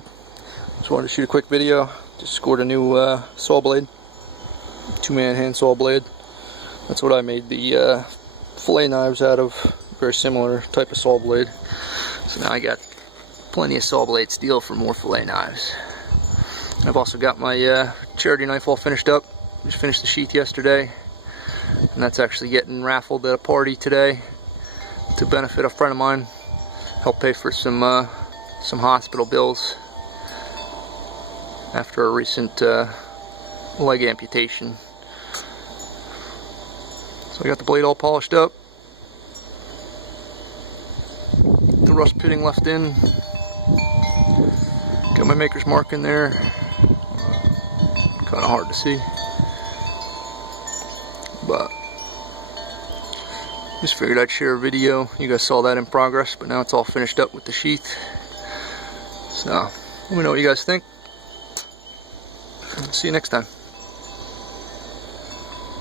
Just wanted to shoot a quick video. Just scored a new saw blade, 2-man hand saw blade. That's what I made the fillet knives out of. Very similar type of saw blade. So now I got plenty of saw blade steel for more fillet knives. I've also got my charity knife all finished up. Just finished the sheath yesterday, and that's actually getting raffled at a party today to benefit a friend of mine. Help pay for some hospital bills after a recent leg amputation. So I got the blade all polished up, the rust pitting left in, got my maker's mark in there, kind of hard to see, but just figured I'd share a video. You guys saw that in progress, but now it's all finished up with the sheath. So let me know what you guys think. See you next time.